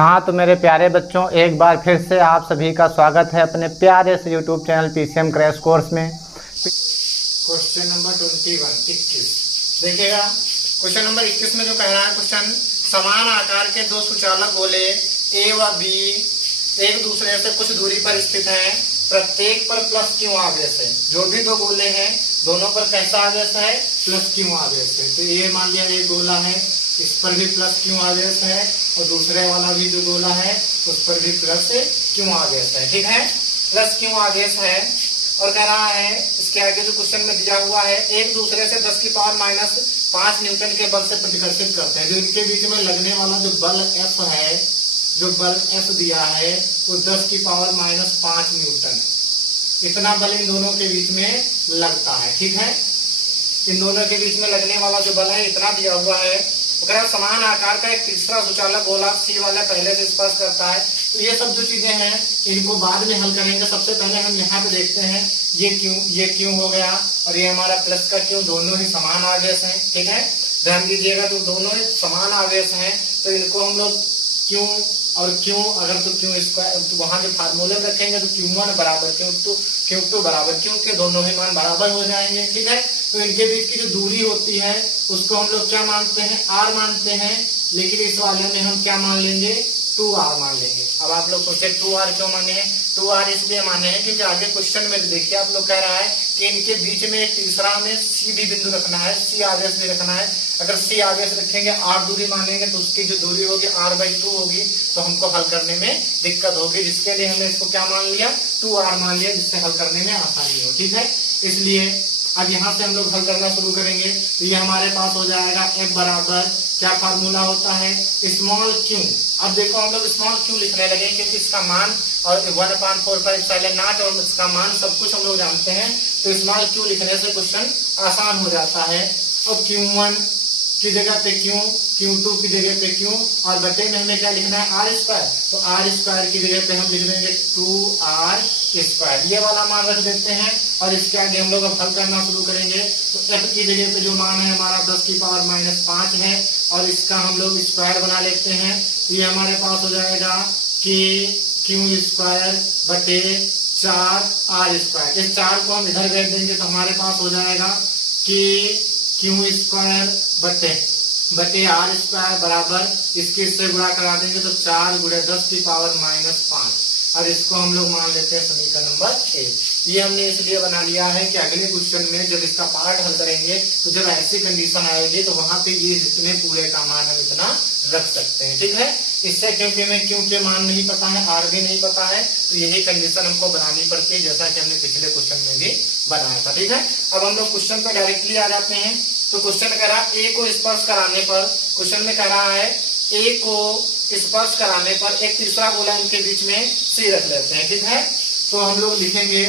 हाँ तो मेरे प्यारे बच्चों, एक बार फिर से आप सभी का स्वागत है अपने प्यारे से YouTube channel PCM crash course में। क्वेश्चन नंबर 21 देखिएगा। क्वेश्चन नंबर 21 में जो कह रहा है क्वेश्चन, समान आकार के दो सुचालक गोले ए व बी एक दूसरे से कुछ दूरी पर स्थित हैं, प्रत्येक पर प्लस क्यू आवेश है। जो भी दो गोले हैं दोनों पर कैसा आवेश है? प्लस क्यू आवेश है। तो ये मान लिया एक गोला है, इस पर भी प्लस क्यू आवेश है, और दूसरे वाला भी जो गोला है उस पर भी प्लस क्यू आवेश है। ठीक है, प्लस क्यू आवेश है। और कह रहा है इसके आगे जो क्वेश्चन में दिया हुआ है, एक दूसरे से 10 की पावर -5 न्यूटन के बल से प्रतिकर्षित करते हैं। जो इनके बीच में लगने वाला जो बल F है, जो बल F दिया है वो 10 की पावर -5 न्यूटन है। इतना बल इन दोनों के बीच में लगता है। ठीक है, इन दोनों के बीच में लगने वाला जो बल है इतना दिया हुआ है। समान आकार का एक तीसरा सुचालक गोला सी वाला पहले से स्पर्श करता है। तो ये सब जो चीजें हैं इनको बाद में हल करेंगे। सबसे पहले हम यहाँ पे देखते हैं ये क्यों हो गया, और ये हमारा प्लस का क्यों, दोनों ही समान आवेश हैं। ठीक है, ध्यान दीजिएगा, तो दोनों ही समान आवेश हैं तो इनको हम लोग क्यों और क्यों, अगर तो क्यों स्क्वायर तो वहां जो फार्मूले में रखेंगे तो Q1 बराबर Q2 बराबर क्यों के दोनों ही मान बराबर हो जाएंगे। ठीक है, तो इनके बीच की जो दूरी होती है उसको हम लोग क्या मानते हैं? R मानते हैं। लेकिन इस वाले में हम क्या मान लेंगे? 2R मान लेंगे। अब आप लोग सोचे 2R क्यों माने हैं? 2R इसलिए माने हैं क्योंकि आगे क्वेश्चन में देखिए आप लोग कह रहा है कि इनके बीच में एक तीसरा में C भी बिंदु रखना है, C आवेश भी रखना है। अगर C आवेश रखेंगे, R दूरी मानेंगे तो उसकी जो दूरी होगी R/2 होगी, तो हमको हल करने में दिक्कत होगी, जिसके लिए हमने इसको क्या मान लिया? 2R मान लिया, जिससे हल करने में आसानी हो। ठीक है, इसलिए अब यहाँ से हम लोग हल करना शुरू करेंगे। तो ये हमारे पास हो जाएगा F बराबर क्या फार्मूला होता है? Small Q. अब देखो हम लोग स्मॉल क्यू लिखने लगे क्योंकि इसका मान और 1/4 और इसका मान सब कुछ हम लोग जानते हैं, तो स्मॉल क्यू लिखने से क्वेश्चन आसान हो जाता है। और Q1 की जगह पे क्यू, Q2 की जगह पे क्यू, और बटे में हमें क्या लिखना है? R²। तो R² की जगह पे हम लिख देंगे 2R²। ये वाला मान रख देते हैं और इसके आगे हम लोग अब हल करना शुरू करेंगे। तो F की जगह पे जो मान है हमारा 10 की पावर -5 है, और इसका हम लोग स्क्वायर बना लेते हैं। तो ये हमारे पास हो जाएगा कि Q² बटे 4R²। इस 4 को हम इधर भेज देंगे तो हमारे पास हो जाएगा कि Q² बटे R² बराबर, इसके इससे गुणा करा देंगे तो 4 × 10 की पावर -5, और इसको हम लोग मान लेते हैं समीकरण नंबर 1। ये हमने इसलिए बना लिया है कि अगले क्वेश्चन में जब इसका पार्ट हल करेंगे तो जब ऐसी कंडीशन आएगी तो वहां पे ये जितने पूरे का मान हम इतना रख सकते हैं। ठीक है, इससे क्योंकि हमें क्यों के मान नहीं पता है, R भी नहीं पता है, तो यही कंडीशन हमको बनानी पड़ती है, जैसा कि हमने पिछले क्वेश्चन में भी बनाया था। ठीक है, अब हम लोग क्वेश्चन पे डायरेक्टली आ जाते हैं। तो क्वेश्चन कह रहा है ए को स्पर्श कराने पर, क्वेश्चन में कह रहा है ए को स्पर्श कराने पर एक तीसरा गोला इनके बीच में C रख लेते हैं। ठीक है, तो हम लोग लिखेंगे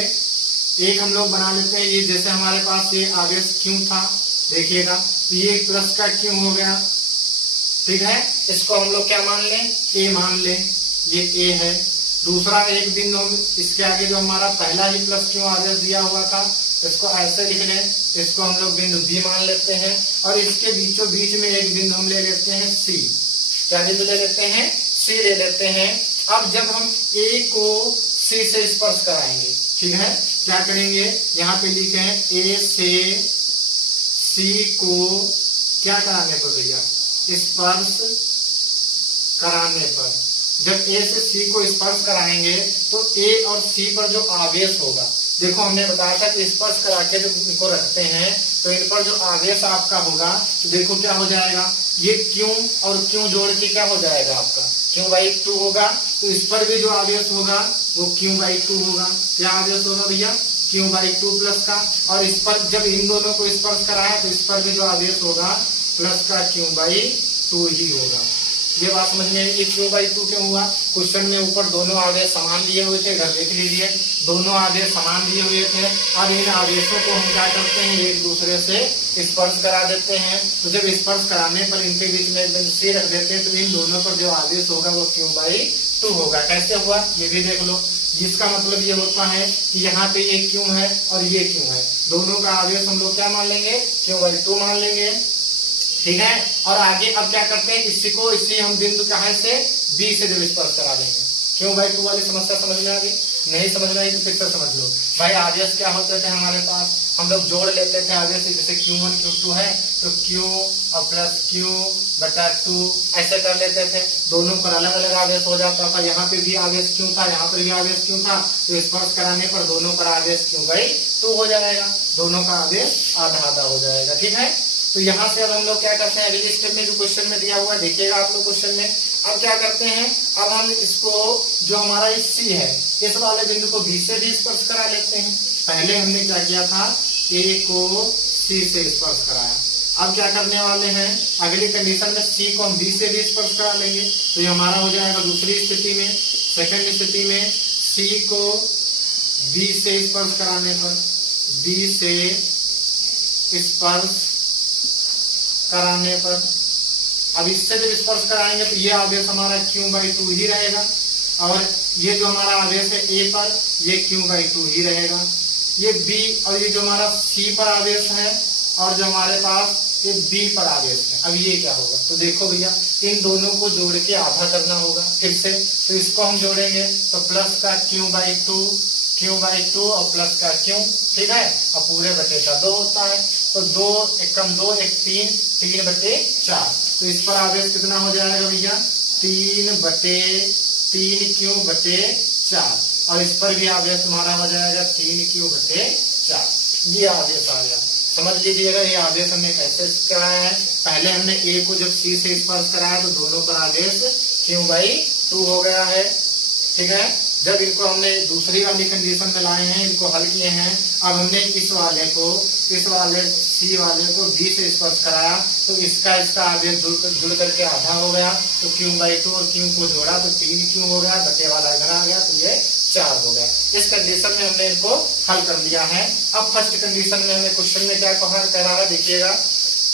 एक हम लोग बना लेते हैं, ये जैसे हमारे पास ये आवेश क्यों था, देखिएगा, तो ये प्लस का क्यों हो गया। ठीक है, इसको हम लोग क्या मान लें? A मान लें, ये A है। दूसरा एक बिंदु हम इसके आगे जो हमारा पहला ही प्लस क्यों आवेश दिया हुआ था इसको ऐसे लिख लें, इसको हम लोग बिंदु B मान लेते हैं, और इसके बीचों बीच में एक बिंदु हम ले लेते हैं C। क्या बिंदु ले लेते हैं? C ले लेते हैं। अब जब हम A को C से स्पर्श कराएंगे, ठीक है, क्या करेंगे? यहाँ पे लिखे हैं A से C को क्या कराने पर भैया? स्पर्श कराने पर। जब A से C को स्पर्श कराएंगे तो A और C पर जो आवेश होगा, देखो हमने बताया था कि स्पर्श करा के जब इनको रखते हैं तो इन पर जो आवेश आपका होगा, तो देखो क्या हो जाएगा, ये क्यों और क्यों जोड़ के क्या हो जाएगा आपका? Q/2 होगा। तो इस पर भी जो आवेश होगा वो Q/2 होगा। क्या आवेश होगा भैया? Q/2 प्लस का। और इस पर जब इन दोनों को स्पर्श कराया तो इस पर भी जो आवेश होगा प्लस का Q/2 ही होगा। ये बात समझ में आई? Q/2 क्यों हुआ? क्वेश्चन में ऊपर दोनों आवेश समान दिए हुए थे, घर देख लीजिए, दोनों आवेश समान दिए हुए थे। अब इन आवेशों को हम क्या करते हैं? एक दूसरे से स्पर्श करा देते हैं। तो जब स्पर्श कराने पर इनके बीच में एक बिंदु C रख देते हैं तो इन दोनों पर जो आवेश होगा वो Q/2 होगा। कैसे हुआ ये भी देख लो। जिसका मतलब ये होता है कि यहाँ पे ये क्यों है और ये क्यों है, दोनों का आवेश हम लोग क्या मान लेंगे? Q/2 मान लेंगे। ठीक है, और आगे अब क्या करते हैं, इसी हम बिंदु कहाँ से बी से जब स्पर्श करा देंगे। क्यों भाई, टू वाली समस्या समझ में आ गई? नहीं समझ में आई तो फिर से समझ लो भाई। आवेश क्या होते थे हमारे पास, हम लोग जोड़ लेते थे आवेश, जैसे Q1 Q2 है तो Q और प्लस Q बटा 2 ऐसे कर लेते थे। दोनों पर अलग अलग आवेश हो जाता था। यहाँ पे भी आवेश क्यों था, यहाँ पर भी आवेश क्यों था, तो स्पर्श कराने पर दोनों पर आवेश क्यों भाई 2 हो जाएगा, दोनों का आवेश आधा आधा हो जाएगा। ठीक है, तो यहाँ से अब हम लोग क्या करते हैं, अगले स्टेप में जो क्वेश्चन में दिया हुआ है देखिएगा आप लोग क्वेश्चन में। अब क्या करते हैं, अब हम इसको जो हमारा C है इस वाले बिंदु को B से भी स्पर्श करा लेते हैं। पहले हमने क्या किया था, A को C से स्पर्श कराया। अब क्या करने वाले हैं, अगली कंडीशन में C को हम B से भी स्पर्श करा लेंगे। तो ये हमारा हो जाएगा दूसरी स्थिति में। सेकंड स्थिति में C को B से स्पर्श कराने पर, B से स्पर्श कराने पर, अब इससे जब स्पर्श कराएंगे तो ये आवेश हमारा Q/2 ही रहेगा, और ये जो हमारा आवेश है A पर ये Q/2 ही रहेगा। ये B और ये जो हमारा C पर आवेश है और जो हमारे पास ये B पर आवेश है, अब ये क्या होगा, तो देखो भैया इन दोनों को जोड़ के आधा करना होगा फिर से। तो इसको हम जोड़ेंगे तो प्लस का Q/2 और प्लस का Q, ठीक है, और पूरे बटे का 2 होता है। तो 2 एकम 2 एक 3 बटे 4। तो इस पर आवेश कितना हो जाएगा भैया, 3/3 बटे 4, और इस पर भी आवेश तुम्हारा हो जाएगा 3 बटे 4। ये आवेश आ गया। समझ लीजिएगा ये आवेश हमने कैसे कराया है। पहले हमने A को जब C से स्पर्श कराया तो दोनों पर आवेश Q/2 हो गया है। ठीक है, जब इनको हमने दूसरी वाली कंडीशन में लाए हैं, इनको हल किए हैं, अब हमने इस वाले C वाले को D से स्पर्श कराया तो इसका आवेश जुड़ करके आधा हो गया। तो Q/2 और Q को जोड़ा तो 3Q हो गया, बटे वाला इधर आ गया तो ये 4 हो गया। इस कंडीशन में हमने इनको हल कर लिया है। अब फर्स्ट कंडीशन में हमें क्वेश्चन में क्या कह रहा है, देखिएगा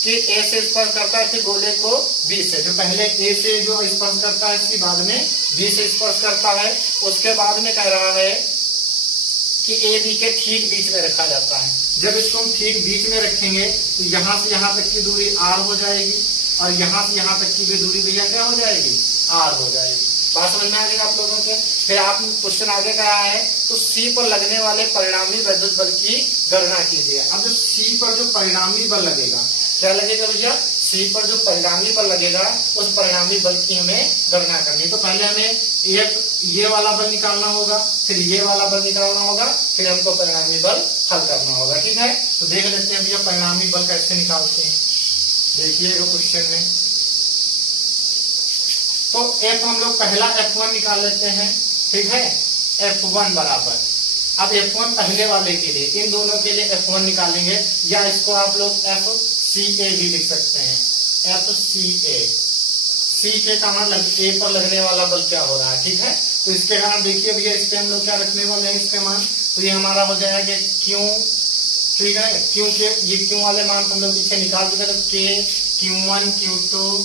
कि A से स्पर्श करता है गोले को B से, जो पहले A से जो स्पर्श करता है इसकी बाद में B से स्पर्श करता है। उसके बाद में कह रहा है कि A B के ठीक बीच में रखा जाता है। जब इसको हम ठीक बीच में रखेंगे तो यहाँ से यहाँ तक की दूरी R हो जाएगी, और यहाँ से यहाँ तक की भी दूरी भैया क्या हो जाएगी, R हो जाएगी। बात समझ में आ गई आप लोगों के। फिर आप क्वेश्चन आगे कहा है तो C पर लगने वाले परिणामी विद्युत बल की गणना कीजिए। अब जो C पर जो परिणामी बल लगेगा, क्या लगेगा भैया, C पर जो परिणामी बल लगेगा उस परिणामी बल की हमें गणना करनी है। तो पहले हमें एक ये वाला बल निकालना होगा, फिर ये वाला बल निकालना होगा, फिर हमको परिणामी बल हल करना होगा। ठीक है, तो देख लेते हैं भैया परिणामी बल कैसे निकालते हैं। देखिएगा क्वेश्चन में तो F हम लोग पहला F1 निकाल लेते हैं। ठीक है, F1 बराबर, अब F1 पहले वाले के लिए, इन दोनों के लिए F1 निकालेंगे, या इसको आप लोग FCA भी लिख सकते हैं। FCA, C के कारण A पर लगने वाला बल क्या हो रहा है। ठीक है, तो इसके कारण देखिए भैया इस पे हम लोग क्या रखने वाले हैं, इसके मान, तो ये हमारा हो जाएगा Q। ठीक है, Q के ये Q वाले मान हम लोग पीछे निकाल चुके, तो K Q1 Q2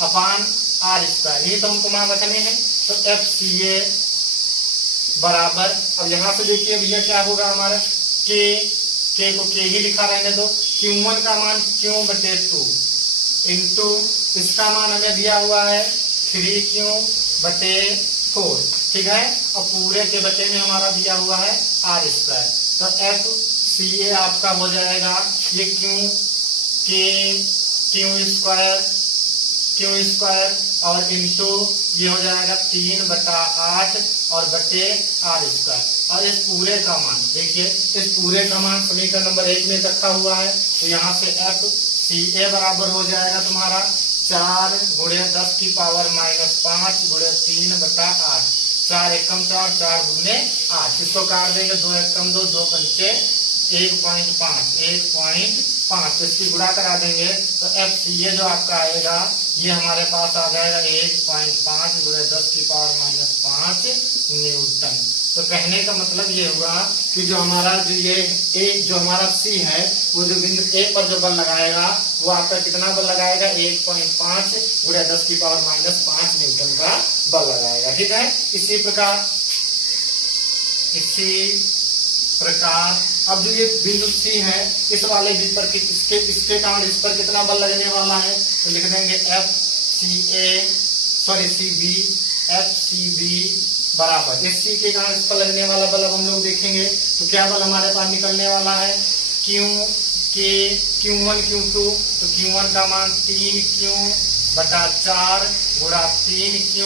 अपान R², ये तो हमको मान रखने हैं। तो FCA बराबर, अब यहाँ से देखिए भैया क्या होगा हमारा, K को K ही लिखा रहने दो, Q1 का मान Q/2 इंटू इसका मान हमें दिया हुआ है 3Q/4। ठीक है, और पूरे के बटे में हमारा दिया हुआ है R²। तो FCA आपका हो जाएगा ये Q² और इंटू ये हो जाएगा 3/8 और बटे R²। और इस पूरे का मान देखिए, इस पूरे का मान समीकरण नंबर 1 में रखा हुआ है। तो यहाँ से FCA बराबर हो जाएगा तुम्हारा 4 × 10⁻⁻5 × 3/8। 4 एकम 4, 4 दूने 8। इसको काट देंगे, 2 एकम 2, 2 पंचे 1.5। तो इसकी गुणा करा देंगे तो FCA जो आपका आएगा ये हमारे पास आ जाएगा 1.5 × 10⁻⁻5 न्यूटन। तो कहने का मतलब ये हुआ कि जो हमारा जो हमारा C है, वो जो बिंदु A पर जो बल लगाएगा वो आपका कितना बल लगाएगा, 1.5 × 10⁻⁻5 न्यूटन का बल लगाएगा। ठीक है, इसी प्रकार अब जो ये बिंदु C है, इस वाले बिंदु पर इसके कारण इस पर कितना बल लगने वाला है, तो लिख देंगे CB FCB बराबर इस सी के कारण इस पर लगने वाला बल अब हम लोग देखेंगे। तो क्या बल हमारे पास निकलने वाला है, Q1 Q2, तो Q1 का मान 3Q बटा 4 गुणा 3Q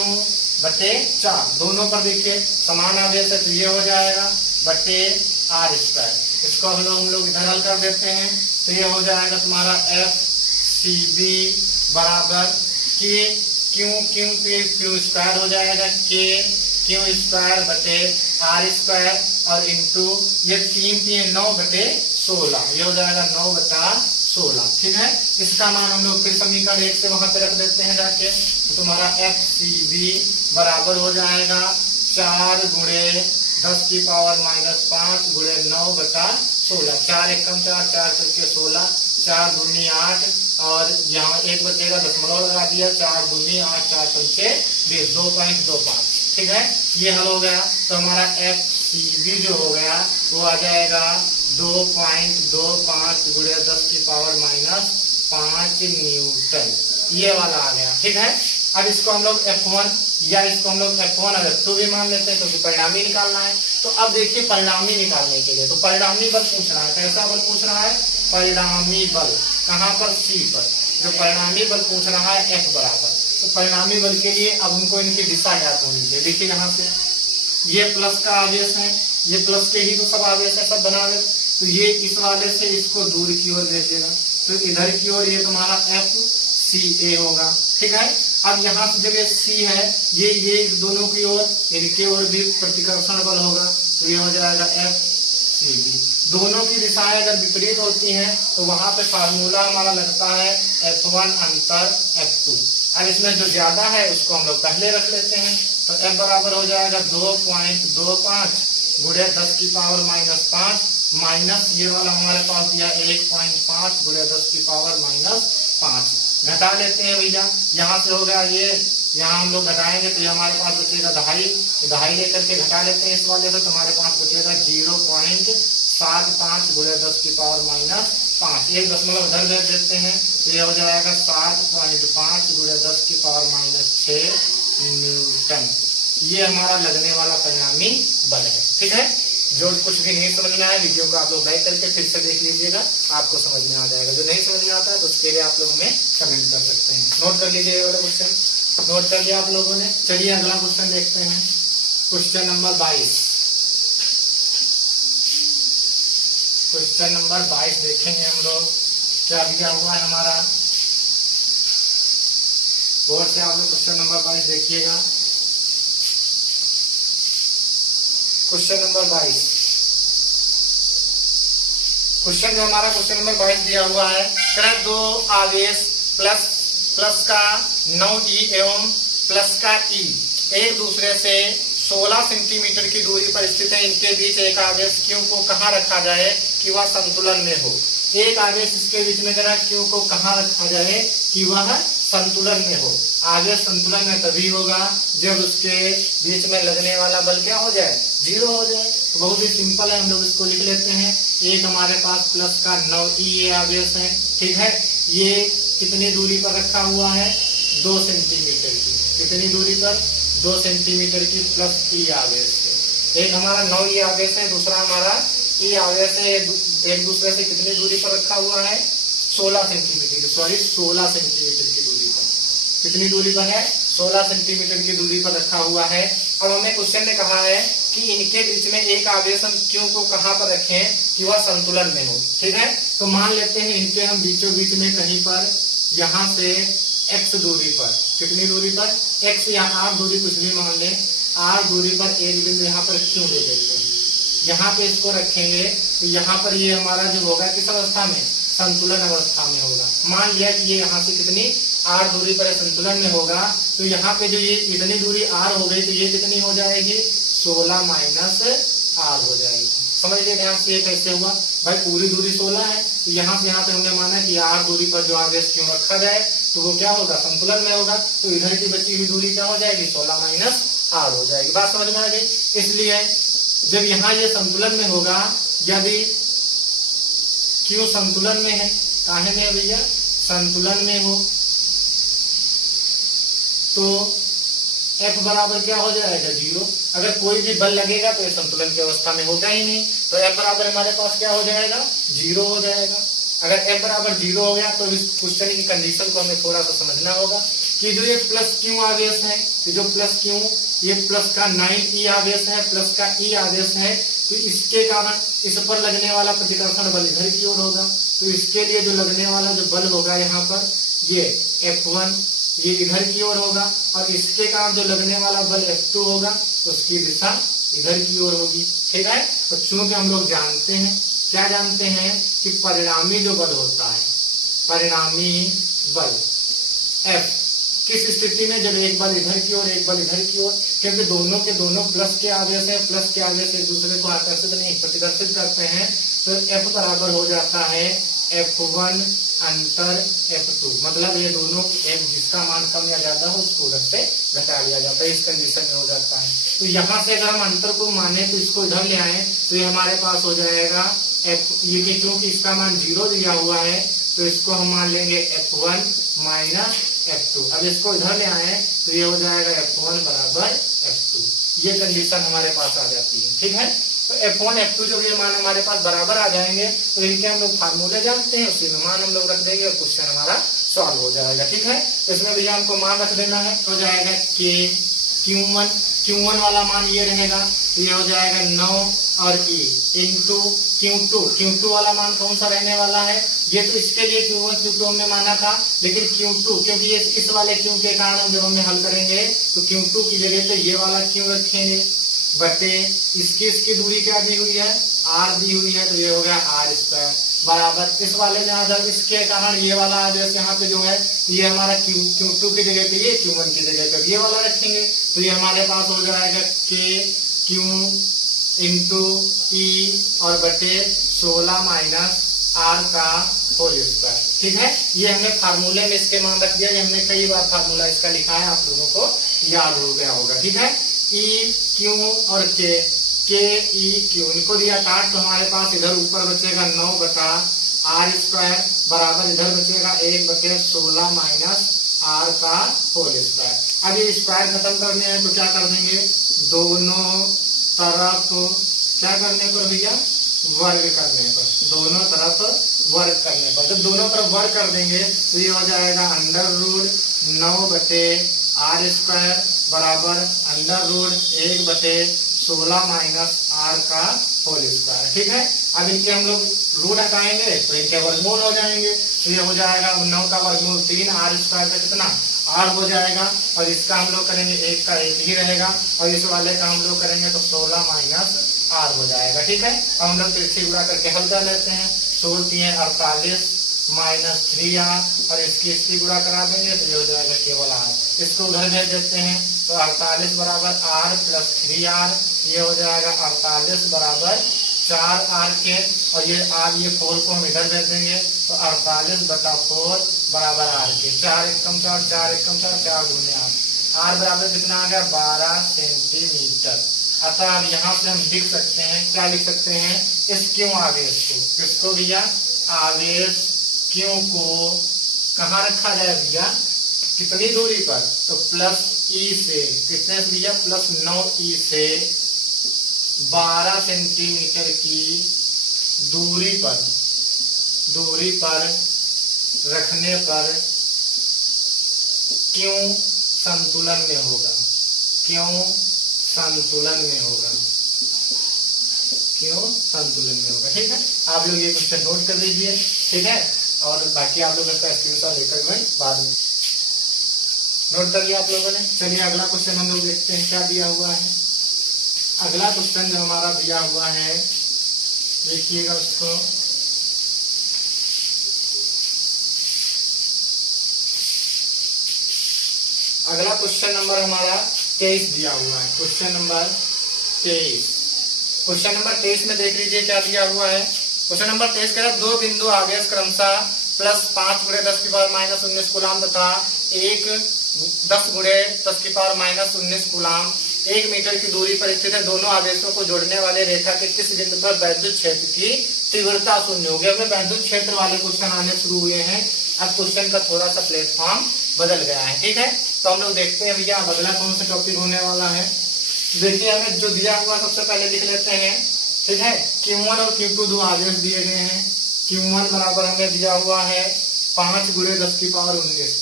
बटे 4, दोनों पर देखिए समान आवेश है तो ये हो जाएगा बटे R²। इसको हम लोग इधर हल कर देते हैं तो ये हो जाएगा तुम्हारा FCB बराबर Q² हो जाएगा Q² बटे R² और इंटू ये 3 9 बटे 16, ये हो जाएगा 9 बटा 16। ठीक है, इसका मान हम लोग फिर समीकरण 1 से वहां पे रख देते हैं जाके, तो तुम्हारा FCB बराबर हो जाएगा 4 गुणे 10 की पावर -5 गुणे 9 बटा 16। 4 एकम 4, 4 करके 16, 4 दूनी 8 और यहाँ 1 बचेगा, दशमलव लगा दिया, 4 दूनी 8, 4 पंचे 20, 2.25। ठीक है, ये हल हो गया। तो हमारा FCB जो हो गया वो आ जाएगा 2.25 गुणे 10 की पावर -5 न्यूटन, ये वाला आ गया। ठीक है, अब इसको हम लोग F1 या इसको हम लोग F1 और F2 भी मान लेते हैं क्योंकि परिणामी निकालना है। तो अब देखिए परिणामी निकालने के लिए तो परिणामी बल पूछ रहा है, कैसा बल पूछ रहा है, परिणामी बल कहाँ पर, C पर। जो परिणामी बल पूछ रहा है F बराबर, तो परिणामी बल के लिए अब हमको इनकी दिशा ज्ञात होनी चाहिए। देखिए यहाँ से ये प्लस का आवेश है, ये प्लस के ही तो सब आवेश है, सब बनावे, तो ये इस वाले से इसको दूर की ओर भेजेगा, तो इधर की ओर ये तुम्हारा FCA होगा। ठीक है, अब यहाँ से जब ये C है, ये दोनों की ओर, इनके ओर भी प्रतिकर्षण बल होगा, तो ये हो जाएगा FCB। दोनों की दिशाएं अगर विपरीत होती हैं तो वहां पे फार्मूला हमारा लगता है F1 अंतर F2। अब इसमें जो ज्यादा है उसको हम लोग पहले रख लेते हैं, तो F बराबर हो जाएगा 2.25 गुणे 10 की पावर -5 माइनस ये वाला हमारे पास दिया 1.5 गुणे 10 की पावर -5। घटा लेते हैं भैया, यहाँ से हो गया ये, यहाँ हम लोग घटाएंगे तो ये हमारे पास बचेगा 2.5, 2.5 लेकर के घटा लेते हैं इस वाले से, तो हमारे पास बचेगा 0.75 गुणे 10 की पावर -5, एक दशमलव इधर दे देते हैं तो ये हो जाएगा 7.5 गुणे 10 की पावर -6 न्यूटन। ये हमारा लगने वाला परिणामी बल है। ठीक है, जो कुछ भी नहीं समझ में आया वीडियो को आप लोग बैक करके फिर से देख लीजिएगा, आपको समझ में आ जाएगा। जो नहीं समझ में आता है तो उसके लिए आप लोग हमें कमेंट कर सकते हैं। नोट कर लीजिए ये वाला क्वेश्चन, नोट कर लिया आप लोगों ने। चलिए अगला क्वेश्चन देखते हैं, क्वेश्चन नंबर 22। क्वेश्चन नंबर 22 देखेंगे हम लोग क्या दिया हुआ है हमारा। गौर से आप लोग क्वेश्चन नंबर 22 देखिएगा। क्वेश्चन नंबर 22, क्वेश्चन जो हमारा क्वेश्चन नंबर 22 दिया हुआ है, दो आवेश प्लस का 9E एवं प्लस का E एक दूसरे से 16 सेंटीमीटर की दूरी पर स्थित है। इनके बीच एक आवेश Q को कहाँ रखा जाए कि वह संतुलन में हो। एक आवेश इसके बीच में जरा Q को कहाँ रखा जाए कि वह संतुलन में हो। आवेश संतुलन में तभी होगा जब उसके बीच में लगने वाला बल क्या हो जाए, 0 हो जाए। तो बहुत ही सिंपल है, हम लोग इसको लिख लेते हैं। एक हमारे पास प्लस का 9E आवेश है, ठीक है, ये कितनी दूरी पर रखा हुआ है, 2 सेंटीमीटर की। कितनी दूरी पर, 2 सेंटीमीटर की प्लस E आवेश है। एक हमारा 9E आवेश है, दूसरा हमारा E आवेश है। एक दूसरे से कितनी दूरी पर रखा हुआ है, 16 सेंटीमीटर की, 16 सेंटीमीटर की दूरी पर। कितनी दूरी पर है, 16 सेंटीमीटर की दूरी पर रखा हुआ है। अब हमें क्वेश्चन ने कहा है कि इनके बीच में एक आवेश हम Q को कहाँ पर रखें कि वह संतुलन में हो। ठीक है, तो मान लेते हैं इनके हम बीचों बीच में कहीं पर यहाँ से x दूरी पर, कितनी दूरी पर, x या r दूरी कुछ भी मान लें, r दूरी पर एक बिंदु यहाँ पर Q दे देते हैं। यहाँ पे इसको रखेंगे तो यहाँ पर ये हमारा जो होगा किस अवस्था में, संतुलन अवस्था में होगा। मान लिया कि ये यहाँ से कितनी r दूरी पर संतुलन में होगा, तो यहाँ पे जो ये इतनी दूरी r हो गई तो ये कितनी हो जाएगी, 16 माइनस r हो जाएगी। समझ लिए ध्यान से ये कैसे हुआ भाई, पूरी दूरी 16 है तो यहाँ से यहाँ पे हमने माना कि r दूरी पर जो आवेश क्यों रखा जाए तो वो क्या होगा, संतुलन में होगा। तो इधर की बची हुई दूरी क्या हो जाएगी, 16 माइनस r हो जाएगी। बात समझ में आ गई। इसलिए जब यहाँ ये संतुलन में होगा, यदि Q संतुलन में है, काहे में भैया, संतुलन में हो, तो F बराबर क्या हो जाएगा 0। अगर कोई भी बल लगेगा तो ये संतुलन की अवस्था में होगा ही नहीं, तो F बराबर हमारे पास क्या हो जाएगा 0 हो जाएगा। अगर F बराबर 0 हो गया तो इस क्वेश्चन की कंडीशन को हमें थोड़ा सा समझना होगा कि जो ये प्लस क्यू आवेश है, जो प्लस क्यू, ये प्लस का 9e आवेश है, प्लस का e आवेश है, तो इसके कारण इस पर लगने वाला प्रतिकर्षण बल इधर की ओर होगा। तो इसके लिए जो लगने वाला जो बल होगा यहाँ पर ये F1 ये इधर की ओर होगा, और इसके कारण जो लगने वाला बल F2 होगा उसकी दिशा इधर की ओर होगी। ठीक है, तो चूंकि हम लोग जानते हैं, क्या जानते हैं कि परिणामी जो बल होता है, परिणामी बल F किस स्थिति में, जब एक बल इधर की ओर एक बल इधर की ओर, क्योंकि दोनों के दोनों प्लस के आवेश है, प्लस के आवेश एक दूसरे को आकर्षित नहीं प्रतिकर्षित करते हैं, तो F बराबर हो जाता है F1 अंतर F2। मतलब ये दोनों एक जिसका मान कम या ज्यादा हो उसको उधर से घटा लिया जाता है, इस कंडीशन में हो जाता है। तो यहाँ से अगर हम अंतर को माने तो इसको इधर ले आए तो ये हमारे पास हो जाएगा ये कि क्योंकि इसका मान 0 दिया हुआ है तो इसको हम मान लेंगे F1 माइनस F2। अब इसको इधर ले आए तो ये हो जाएगा F1 बराबर F2। ये कंडीशन हमारे पास आ जाती है। ठीक है, तो F1 F2 जो ये मान हमारे पास बराबर आ जाएंगे तो इनके हम लोग फार्मूले जानते हैं, उसी में मान हम लोग रख देंगे और क्वेश्चन हमारा सॉल्व हो जाएगा। ठीक है, तो इसमें भैया हमको मान रख देना है, हो जाएगा K Q1 वाला मान ये रहेगा, तो ये हो जाएगा 9 और E इंटू Q2 वाला मान कौन सा रहने वाला है, ये तो इसके लिए Q1 Q2 हमने माना था, लेकिन Q2 क्योंकि ये इस वाले Q के कारण जब हमें हल करेंगे तो Q2 की जगह पे ये वाला Q रखेंगे, बटे इसकी दूरी क्या दी हुई है R दी हुई है, तो ये हो गया R² बराबर इस वाले में आधार इसके कारण ये वाला आदेश यहाँ पे जो है ये हमारा Q2 की जगह पे ये Q1 की जगह पे ये वाला रखेंगे, तो ये हमारे पास हो जाएगा Q इंटू E और बटे 16 माइनस R का होल स्क्वायर। ठीक है, ये हमने फार्मूले में इसके मान रख दिया, ये हमने कई बार फार्मूला इसका लिखा है, आप लोगों को याद हो गया होगा। ठीक है, E Q और K E Q इनको दिया काट, तो हमारे पास इधर ऊपर बचेगा 9 बटा R² बराबर इधर बचेगा 1 बटे 16 माइनस R का होल स्क्वायर। अब ये स्क्वायर खत्म करने हैं तो क्या कर देंगे, दोनों तरफ क्या करने पर भैया वर्ग करने पर, दोनों तरफ वर्ग करने पर, जब दोनों तरफ वर्ग कर देंगे तो ये हो जाएगा अंडर रूट 9 बटे R² बराबर अंडर रूट 1 बटे 16 माइनस R का होल स्क्वायर। ठीक है, अब इनके हम लोग रूट हटाएंगे तो इनके वर्गमूल हो जाएंगे, तो ये हो जाएगा 9 का वर्गमूल 3 R² का कितना R हो जाएगा, और इसका हम लोग करेंगे 1 का 1 ही रहेगा, और इस वाले का हम लोग करेंगे तो 16 माइनस R हो जाएगा। ठीक है, अब हम लोग तिरछी गुणा करके हल कर लेते हैं, 16 48 माइनस 3R और इसकी गुणा करा देंगे तो ये हो जाएगा केवल R। इसको उधर भेज देते हैं तो 48 बराबर R प्लस 3R, ये हो जाएगा 48 बराबर 4R के, और ये R ये 4 को हम इधर भेज देंगे तो 48 बटा 4 बराबर R के, 4 एकम 4 4 एकम 4 4 दूने 8, R बराबर कितना आ गया 12 सेंटीमीटर। अतः अब यहाँ से हम लिख सकते हैं, क्या लिख सकते हैं, इस क्यों आवेश को, किसको भैया, आवेश क्यों को कहाँ रखा जाए भैया, कितनी दूरी पर, तो प्लस E से, कितने से भैया, प्लस 9E से 12 सेंटीमीटर की दूरी पर रखने पर क्यों संतुलन में होगा, क्यों संतुलन में होगा, क्यों संतुलन में होगा। ठीक है, आप लोग ये क्वेश्चन नोट कर लीजिए। ठीक है, और बाकी आप लोग इसका स्क्रीनशॉट लेकर मैं बाद में नोट कर लिया आप लोगों ने। चलिए अगला क्वेश्चन हम लोग देखते हैं क्या दिया हुआ है। अगला क्वेश्चन जो हमारा दिया हुआ है देखिएगा उसको, अगला क्वेश्चन नंबर हमारा 23 दिया हुआ है, क्वेश्चन नंबर 23। क्वेश्चन नंबर 23 में देख लीजिए क्या दिया हुआ है। क्वेश्चन नंबर 23 कह रहा है 2 बिंदु आवेश क्रमशः प्लस 5 × 10⁻−19 कूलाम तथा 1 10 × 10⁻−19 कूलाम 1 मीटर की दूरी पर स्थित है। दोनों आवेशों को जोड़ने वाले रेखा के किस बिंदु पर वैद्युत क्षेत्र की तीव्रता शून्य होगी। अब वैद्युत क्षेत्र वाले क्वेश्चन आने शुरू हुए हैं। अब क्वेश्चन का थोड़ा सा प्लेटफॉर्म बदल गया है। ठीक है, तो हम लोग देखते हैं भैया अब अगला कौन सा टॉपिक होने वाला है। देखिए हमें जो दिया हुआ सबसे पहले लिख लेते हैं, ठीक है। Q1 और Q2 दो आवेश दिए गए हैं। Q1 बराबर हमें दिया हुआ है 5 × 10⁻⁹,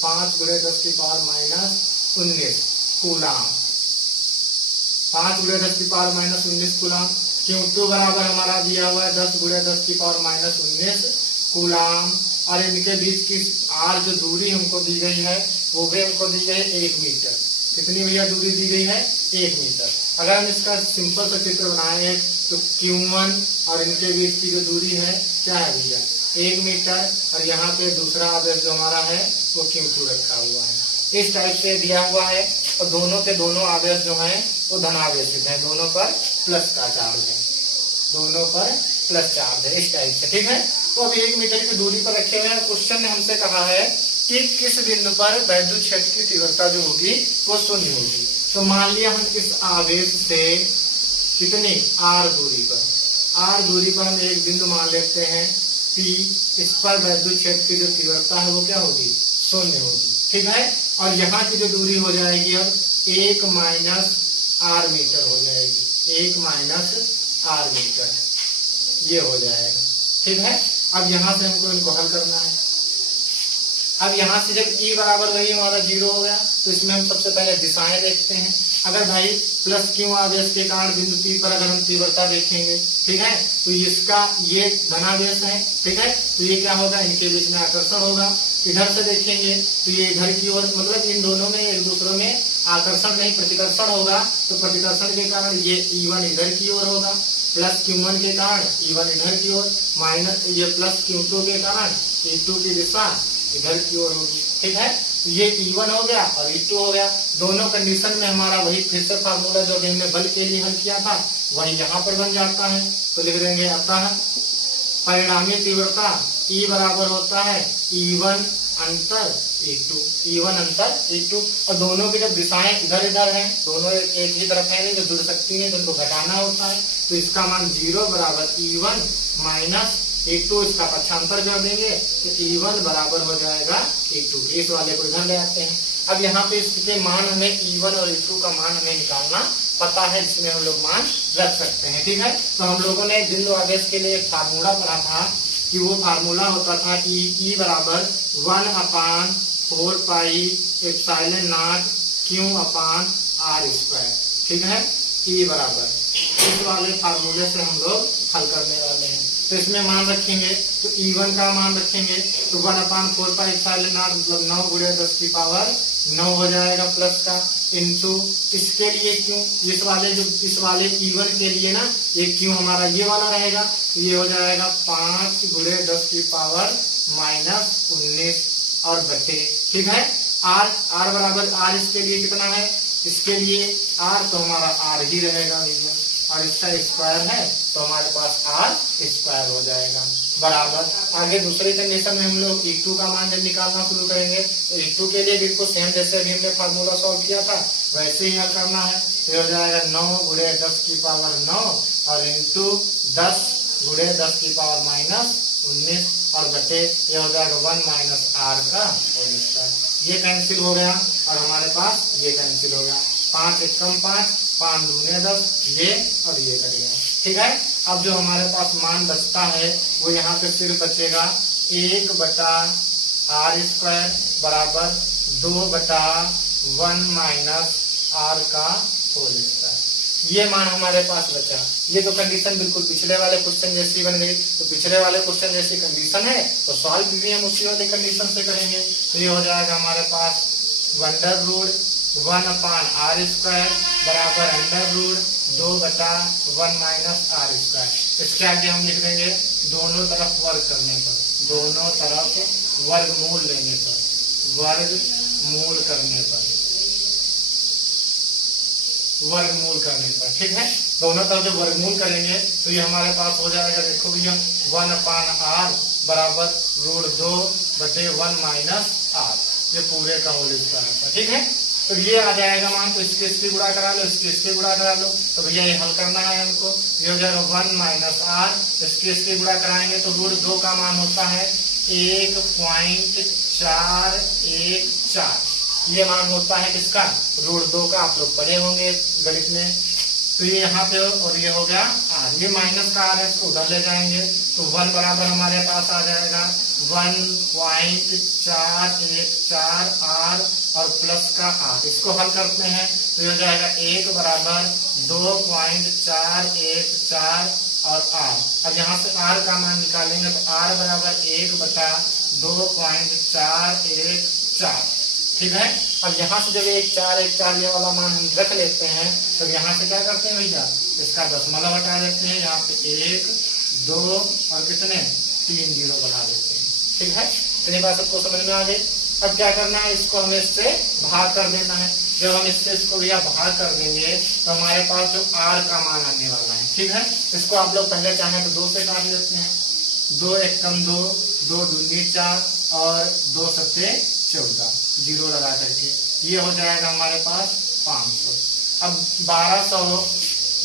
5 × 10⁻⁻⁹ कूलाम, 5 × 10⁻⁻⁹ कूलाम। Q2 बराबर हमारा दिया हुआ है 10 × 10⁻⁻⁹ कूलाम। और इनके बीच की आर जो दूरी हमको दी गई है वो भी हमको दी गई है 1 मीटर। कितनी भैया दूरी दी गई है? 1 मीटर। अगर हम इसका सिंपल सा चित्र बनाए तो Q1 और इनके बीच की जो दूरी है क्या है भैया? 1 मीटर। और यहाँ पे दूसरा आवेश जो हमारा है वो Q2 रखा हुआ है। इस टाइप से दिया हुआ है और दोनों के दोनों आवेश जो हैं वो धनावेशित हैं, दोनों पर प्लस का चार्ज है, दोनों पर प्लस चार्ज है, इस टाइप से, ठीक है। तो अभी 1 मीटर की दूरी पर रखे हुए हैं। क्वेश्चन ने हमसे कहा है कि किस बिंदु पर वैद्युत क्षेत्र की तीव्रता जो होगी वो 0 होगी। तो मान लिया हम इस आवेश से कितनी r दूरी पर हम एक बिंदु मान लेते हैं P, इस पर वैद्युत क्षेत्र की जो तीव्रता है वो क्या होगी? 0 होगी, ठीक है। और यहाँ की जो दूरी हो जाएगी अब 1 - r मीटर हो जाएगी, 1 - r मीटर, ये हो जाएगा, ठीक है। अब यहाँ से हमको इनको हल करना है। अब यहाँ से जब E बराबर वही हमारा 0 हो गया तो इसमें हम सबसे पहले दिशाएं देखते हैं। अगर भाई प्लस Q आवेश के कारण बिंदु P पर अगर हम तीव्रता देखेंगे, ठीक है, तो इसका ये धनावेश है, ठीक है, तो ये क्या होगा? इनके बीच में आकर्षण होगा। इधर से देखेंगे तो ये इधर की ओर, मतलब इन दोनों में एक दूसरे में आकर्षण नहीं प्रतिकर्षण होगा। तो प्रतिकर्षण के कारण ये E1 इधर की ओर होगा, प्लस Q1 के कारण E1 इधर की ओर, माइनस ये प्लस Q2 के कारण E2 की दिशा इधर की ओर होगी, ठीक है। तो ये E1 हो गया और E2 हो गया। दोनों कंडीशन में हमारा वही फिर से फार्मूला जो हमने बल के लिए हल किया था वही यहाँ पर बन जाता है। तो लिख देंगे अतः परिणामी तीव्रता E बराबर होता है E1 अंतर E2, E1 अंतर E2। और दोनों की जब दिशाएं इधर इधर हैं, दोनों एक ही तरफ है नहीं, जो जुड़ सकती हैं तो उनको घटाना होता है। तो इसका मान 0 बराबर E1 - E2, इसका पक्षांतर कर देंगे तो E1 बराबर हो जाएगा E2। इस वाले को इधर ले आते हैं। अब यहाँ पे इसके मान हमें E1 और E2 का मान हमें निकालना पता है, जिसमें हम लोग मान रख सकते हैं, ठीक है। तो हम लोगों ने बिंदु आवेश के लिए एक फार्मूला पढ़ा था कि वो फार्मूला होता था E बराबर 1/4 पाई एप्सिलॉन नॉट Q/r², ठीक है। E बराबर इस वाले फार्मूले से हम लोग हल करने वाले हैं। तो इसमें मान रखेंगे तो E1 का मान रखेंगे तो 1/4 पाई एप्सिलॉन नॉट मतलब 9 × 10⁻⁹ हो जाएगा प्लस का, इंटू इसके लिए क्यों, इस वाले E1 के लिए ना ये क्यों हमारा ये वाला रहेगा, तो ये हो जाएगा 5 × 10⁻⁻19 और बटे, ठीक है। R बराबर R इसके लिए कितना है? इसके लिए R तो हमारा R ही रहेगा भैया, और इसका स्क्वायर है तो हमारे पास R² हो जाएगा बराबर। आगे दूसरी कंडीशन में हम लोग E2 का मान जब निकालना शुरू करेंगे तो E2 के लिए बिल्कुल सेम जैसे अभी हमने फार्मूला सॉल्व किया था वैसे ही हल करना है। तो हो जाएगा 9 × 10⁻9 और इंटू 10 × 10⁻⁻19 और बटे ये हो जाएगा 1 - r का होल स्क्वायर। ये कैंसिल हो गया और हमारे पास ये कैंसिल हो गया, 5 × 1 = 5, 5 × 10, ये और ये कट गया, ठीक है। अब जो हमारे पास मान बचता है वो यहाँ पे सिर्फ बचेगा 1/r² बराबर 2/1 - r का होल स्क्वायर। ये मान हमारे पास बचा। ये तो कंडीशन बिल्कुल पिछले वाले क्वेश्चन जैसी बन गई। तो पिछले वाले क्वेश्चन जैसी कंडीशन है तो सॉल्व भी हम उसी वाले कंडीशन से करेंगे। तो ये हो जाएगा हमारे पास √1/r² बराबर √2/1 - r²। इसके आगे हम लिख देंगे दोनों तरफ वर्ग करने पर, दोनों तरफ वर्गमूल लेने पर, वर्गमूल करने पर, ठीक है। दोनों तरफ जब वर्गमूल करेंगे तो ये हमारे पास हो जाएगा, देखो भैया 1/r बराबर √2/1 - r, ये पूरे का होल स्क्वायर, ठीक है। तो ये आ जाएगा मान, तो इसके गुणा करा लो, इसके गुणा करा लो। तो भैया ये हल करना है हमको। ये हो जाएगा 1 - r, इसके गुणा कराएंगे तो √2 का मान होता है 1.414, ये मान होता है किसका, √2 का, आप लोग पढ़े होंगे गणित में। तो ये यहाँ पे और ये हो गया r, ये माइनस का r है, इसको उधर ले जाएंगे तो 1 बराबर हमारे पास आ जाएगा 1.414 r और प्लस का r। इसको हल करते हैं तो ये हो जाएगा 1 बराबर 2.414 और r। अब यहाँ से r का मान निकालेंगे तो r बराबर 1/2.414, ठीक है। अब यहाँ से जब 1.414 ये वाला मान हम रख लेते हैं तो यहाँ से क्या करते हैं भैया, इसका दशमलव हटा देते हैं, यहाँ पे 1 2 और कितने 3 जीरो बढ़ा देते हैं, ठीक है। इतनी बात सबको समझ में आ गई। अब क्या करना है, इसको हमें इससे भाग कर देना है। जब हम इससे इसको भैया भाग कर देंगे तो हमारे पास जो r का मान आने वाला है, ठीक है। इसको आप लोग पहले चाहें तो 2 से काट लेते हैं, 2 1 कम 2, 2 दूनी 4 और 2 सत्ते 14, जीरो लगा करके ये हो जाएगा हमारे पास 500। अब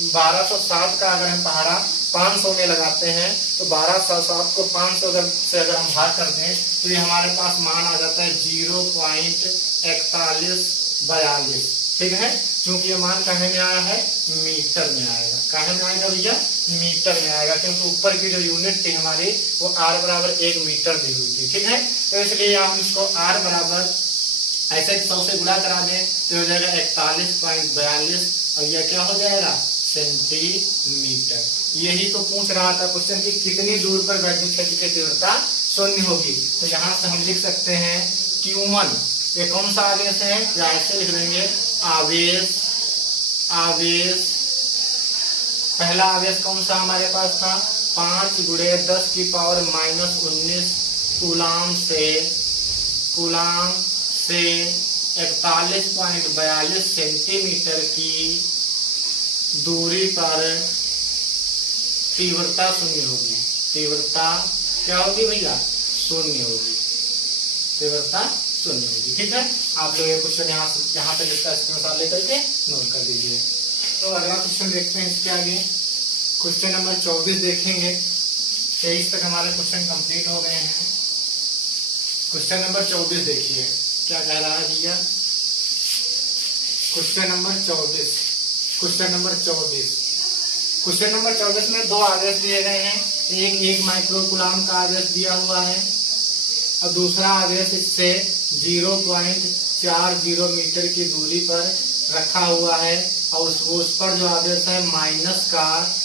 1207 का अगर हम पहाड़ा 500 में लगाते हैं तो 1207 को 500 से अगर हम भाग कर दें तो ये हमारे पास मान आ जाता है 0.4142, ठीक है। क्योंकि ये मान कहे में आया है, मीटर में आएगा। कहे में आएगा भैया, मीटर में आएगा, क्योंकि ऊपर की जो यूनिट थी हमारी वो r बराबर 1 मीटर दी हुई थी, ठीक है। तो इसलिए हम इसको r बराबर ऐसे 100 से गुणा करा दें तो हो जाएगा 41.42 और यह क्या हो जाएगा, सेंटीमीटर। यही तो पूछ रहा था क्वेश्चन की कितनी दूर पर वैद्युत क्षेत्र की तीव्रता 0 होगी। तो यहाँ से हम लिख सकते हैं Q1, ये कौन सा आवेश है, या ऐसे लिख देंगे आवेश, पहला आवेश कौन सा हमारे पास था, 5 × 10⁻⁻19 कूलाम से 41.42 सेंटीमीटर की दूरी पर तीव्रता 0 होगी। तीव्रता क्या होगी भैया, 0 होगी, तीव्रता 0 होगी, ठीक है। आप लोग ये क्वेश्चन यहाँ पे जिसका स्क्रीनशॉट लेकर के नोट कर दीजिए। तो अगला क्वेश्चन देखते हैं इसके आगे। क्वेश्चन नंबर 24 देखेंगे, 23 तक हमारे क्वेश्चन कंप्लीट हो गए हैं। क्वेश्चन नंबर 24 देखिए क्या कह रहा है भैया। क्वेश्चन नंबर 24 में 2 आवेश दिए गए हैं। एक 1 माइक्रोकूलाम का आवेश दिया हुआ है और दूसरा आवेश इससे 0.40 मीटर की दूरी पर रखा हुआ है और उस पर जो आवेश है माइनस का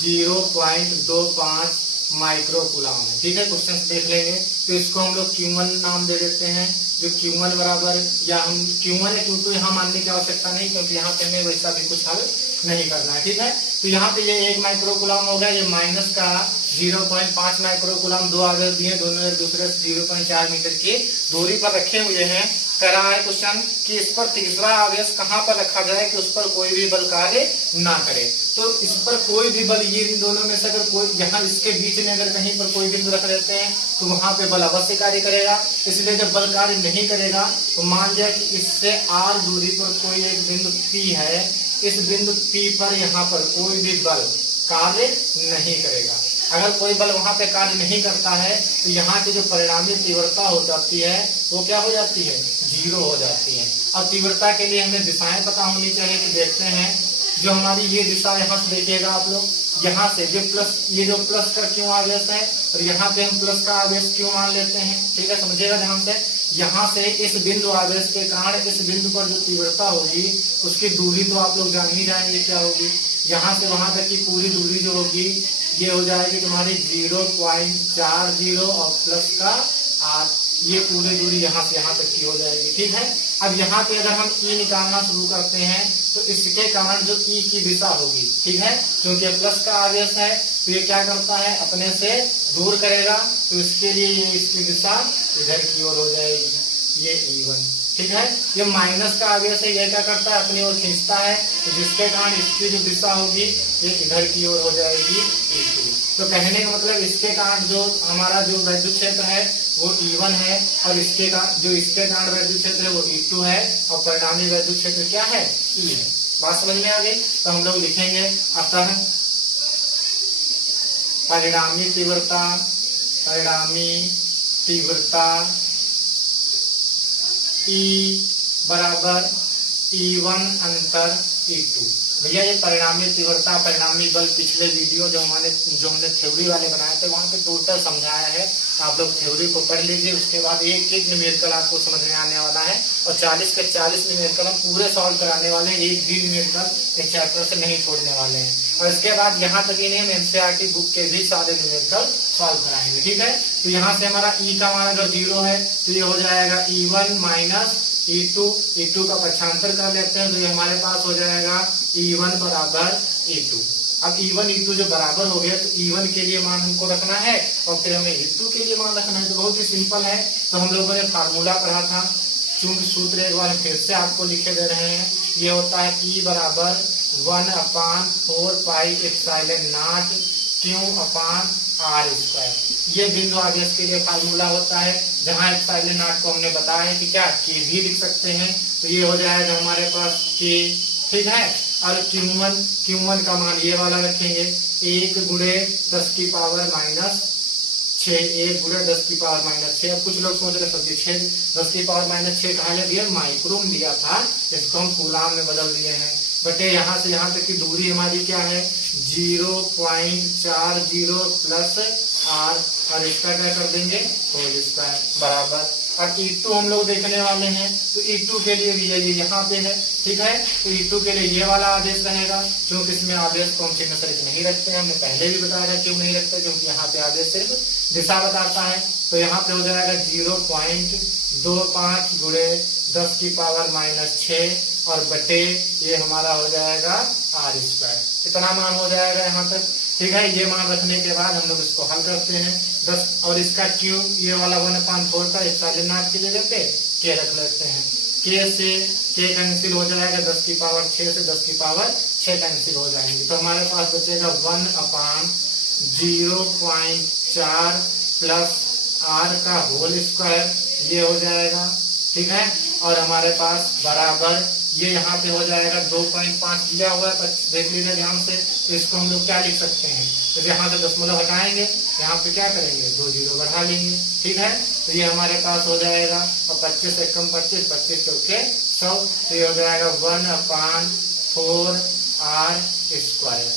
0.25 माइक्रोकूलाम है, ठीक है। क्वेश्चन देख लेंगे तो इसको हम लोग Q1 नाम दे देते हैं, जो Q1 बराबर, या हम Q1 या Q2 यहाँ मानने की आवश्यकता नहीं, क्योंकि यहाँ पे हमें वैसा भी कुछ हल नहीं करना है, ठीक है। तो यहाँ पे ये 1 माइक्रोकूलाम हो गया, ये माइनस का 0.5 माइक्रोकूलाम, 2 आवेश दिए, दोनों एक दूसरे से 0.4 मीटर की दूरी पर रखे हुए हैं। कह रहा है क्वेश्चन कि इस पर तीसरा आवेश कहाँ पर रखा जाए कि उस पर कोई भी बल कार्य ना करे। तो इस पर कोई भी बल, ये इन दोनों में से अगर कोई, यहाँ इसके बीच में अगर कहीं पर कोई बिंदु रख लेते हैं तो वहां पे बल अवश्य कार्य करेगा। इसलिए जब बल कार्य नहीं करेगा तो मान लिया कि इससे r दूरी पर कोई एक बिंदु P है, इस बिंदु P पर यहाँ पर कोई भी बल कार्य नहीं करेगा। अगर कोई बल वहां पे कार्य नहीं करता है तो यहाँ की जो परिणामी तीव्रता हो जाती है वो क्या हो जाती है, 0 हो जाती है। अब तीव्रता के लिए हमें दिशाएं पता होनी चाहिए। तो देखते हैं, जो हमारी ये दिशा, यहाँ से देखिएगा आप लोग, यहाँ से जो प्लस, ये जो प्लस का क्यों आवेश है और यहाँ पे हम प्लस का आवेश क्यों मान लेते हैं, ठीक है, समझिएगा ध्यान से। यहाँ से इस बिंदु आवेश के कारण इस बिंदु पर जो तीव्रता होगी उसकी दूरी तो आप लोग जान ही जाएंगे क्या होगी। यहाँ से वहां तक की पूरी दूरी जो होगी ये हो जाएगी तुम्हारी 0.40 और प्लस का 8, ये पूरी दूरी यहाँ से यहाँ तक की हो जाएगी, ठीक है। अब यहाँ पे अगर हम E निकालना शुरू करते हैं तो इसके कारण जो E की दिशा होगी, ठीक है, क्योंकि प्लस का आवेश है तो ये क्या करता है, अपने से दूर करेगा, तो इसके लिए ये इसकी दिशा इधर की ओर हो जाएगी, ये E1, ठीक है। ये माइनस का आवेश है, ये क्या करता है, अपनी ओर खींचता है, तो जिसके कारण इसकी जो दिशा होगी ये इधर की ओर हो जाएगी, E2। तो कहने का मतलब इसके कारण जो हमारा जो वैद्युत क्षेत्र है वो E1 है और इसके कारण जो इसके कारण वैद्युत क्षेत्र है वो E2 है और परिणामी वैद्युत क्षेत्र क्या है, E है। बात समझ में आ गई। तो हम लोग लिखेंगे, अतः परिणामी तीव्रता E बराबर E1 अंतर E2। भैया ये परिणामी तीव्रता, परिणामी बल पिछले वीडियो जो हमने थ्योरी वाले बनाए थे वहां पे टोटल समझाया है। आप लोग थ्योरी को पढ़ लीजिए, उसके बाद एक एक न्यूमेरिकल आपको समझ में आने वाला है और 40 के 40 न्यूमेरिकल हम पूरे सॉल्व कराने वाले हैं, एक भी न्यूमेरिकल इस चैप्टर से नहीं छोड़ने वाले हैं। और इसके बाद यहाँ तक ही नहीं, हम एनसीईआरटी बुक के भी सारे न्यूमेरिकल सॉल्व कराएंगे, ठीक है। तो यहाँ से हमारा ई का मान अगर 0 है तो ये हो जाएगा E1 माइनस E2 का पक्षांतर कर लेते हैं तो ये हमारे पास हो जाएगा E1 बराबर E2। अब E1 E2 जो बराबर हो गया तो E1 के लिए मान हमको रखना है और फिर हमें E2 के लिए मान रखना है। तो बहुत ही सिंपल है। तो हम लोगों ने फार्मूला पढ़ा था, चूंकि सूत्र एक बार फिर से आपको लिखे दे रहे हैं। ये होता है E बराबर 1/4 पाई एप्सिलॉन नॉट Q/r²। ये बिंदु आवेश के लिए फार्मूला होता है, जहां एप्सिलॉन नॉट को हमने बताया है कि क्या K भी लिख सकते हैं। तो ये हो जाएगा हमारे पास K, ठीक है। और Q1 का मान ये वाला रखेंगे 1 गुणे 10 की पावर माइनस 6, 1 गुणे 10 की पावर माइनस 6। अब कुछ लोग सोच रहे सब्जी 6 10 की पावर माइनस 6 कहा दिया, माइक्रोम दिया था, इसको हम कूलाम में बदल दिए हैं। बटे यहाँ से यहाँ तक की दूरी हमारी क्या है 0.40 प्लस r और इसका क्या कर देंगे होल स्क्वायर बराबर। और E2 हम लोग देखने वाले हैं तो E2 के लिए भी ये यहाँ पे है, ठीक है। तो E2 के लिए ये वाला आदेश रहेगा, क्योंकि इसमें आदेश को हम चिन्ह सहित नहीं रखते हैं। हमने पहले भी बताया था क्यों नहीं रखते, क्योंकि यहाँ पे आदेश सिर्फ दिशा बताता है। तो यहाँ पे हो जाएगा 0.25 गुणे 10 की पावर माइनस 6 और बटे ये हमारा हो जाएगा r²। इतना मान हो जाएगा यहाँ तक, ठीक है। ये मान रखने के बाद हम लोग इसको हल करते हैं 10 और इसका Q ये वाला 1/4 का एप्सिलॉन नॉट की जगह पे K रख लेते हैं। K से K कैंसिल हो जाएगा, 10 की पावर 6 से 10 की पावर 6 कैंसिल हो जाएंगे। तो हमारे पास बचेगा 1/0.4 प्लस r का होल स्क्वायर, ये हो जाएगा, ठीक है। और हमारे पास बराबर ये यहाँ पे हो जाएगा 2.5 दिया हुआ है, देख लीजिए ध्यान से। तो इसको हम लोग क्या लिख सकते हैं, तो यहाँ से दशमलव हटाएंगे, यहाँ पे क्या करेंगे 2 जीरो बढ़ा लेंगे, ठीक है। तो ये हमारे पास हो जाएगा और 25 से कम 25, 25 चौके 100, तो ये हो जाएगा 1/4r²।